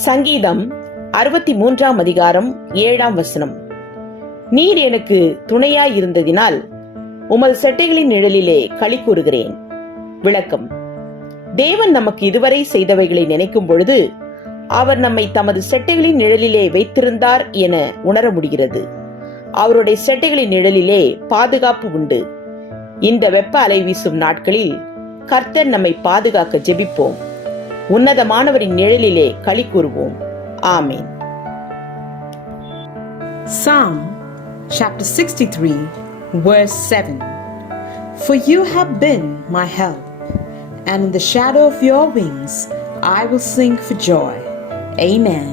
சங்கீதம் 63 அதிகாரம் 7 நீர் எனக்கு துணையாயிருந்ததினால் உமது செட்டைகளின் நிழலிலே களி கூறுகிறேன். விளக்கம்: தேவன் நமக்கு இதுவரை செய்தவைகளை நினைக்கும் பொழுது அவர் நம்மை தமது செட்டைகளின் நிழலிலே வைத்திருந்தார் என உணர முடிகிறது. அவருடைய செட்டைகளின் நிழலிலே பாதுகாப்பு உண்டு. இந்த வெப்ப அலை வீசும் நாட்களில் கர்த்தர் நம்மை பாதுகாக்க ஜெபிப்போம். உன்னதமானவரின் நிழலிலே களி கூறுவோம். ஆமென். Psalm chapter 63 verse 7. For you have been my help, and in the shadow of your wings I will sing for joy. Amen.